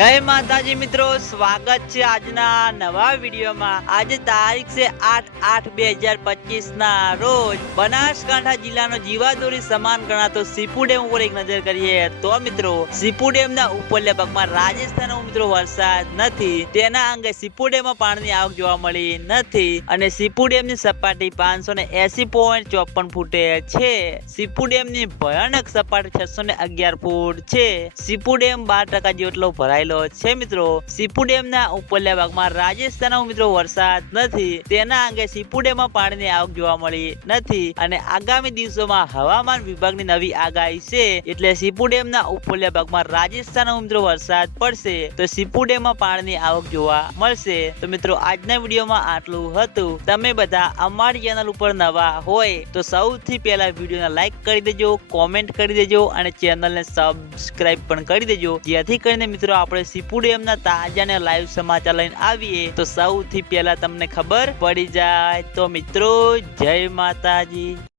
જય માતાજી મિત્રો, સ્વાગત છે આજના નવા વિડીયોમાં. આજે તારીખ છે આઠ આઠ બે હજાર પચીસ ના રોજ બનાસકાંઠા જિલ્લાનો જીવાદોરી સમાન ગણાતો સીપુ ડેમ ઉપર એક નજર કરીએ તો મિત્રો, સીપુ ડેમ ના ઉપરલા ભાગમાં રાજસ્થાન મિત્રો વરસાદ નથી. તેના અંગે સીપુ ડેમમાં પાણીની આવક જોવા મળી નથી અને સીપુ ડેમની સપાટી પાંચસો ને એસી પોઈન્ટ ચોપન ફૂટે છે. સીપુ ડેમની ભયાનક સપાટી છસો ને અગિયાર ફૂટ છે. સીપુ ડેમ બાર ટકા જેટલો ભરાયેલો છે મિત્રો. સીપુ ડેમના ઉપરલા ભાગમાં રાજસ્થાનમાં મિત્રો વરસાદ નથી. તેના અંગે સીપુ ડેમમાં પાણીની આવક જોવા મળી નથી. અને આગામી દિવસોમાં હવામાન વિભાગની નવી આગાહી છે. એટલે સીપુ ડેમના ઉપરલા ભાગમાં રાજસ્થાનમાં મિત્રો વરસાદ પડશે. તો સીપુ ડેમમાં પાણીની આવક જોવા મળશે. તો મિત્રો, આજના વિડીયોમાં આટલું હતું. તમે બધા અમારી ચેનલ ઉપર નવા હોય તો સૌથી પહેલા વિડીયોને લાઈક કરી દેજો, કોમેન્ટ કરી દેજો અને ચેનલને સબસ્ક્રાઇબ પણ કરી દેજો. જેથી કરીને મિત્રો, આપણે સીપુ ના તાજા અને લાઈવ સમાચાર લઈને આવીએ. તો સૌથી પહેલા તમને ખબર પડી જાય. તો મિત્રો, જય માતાજી.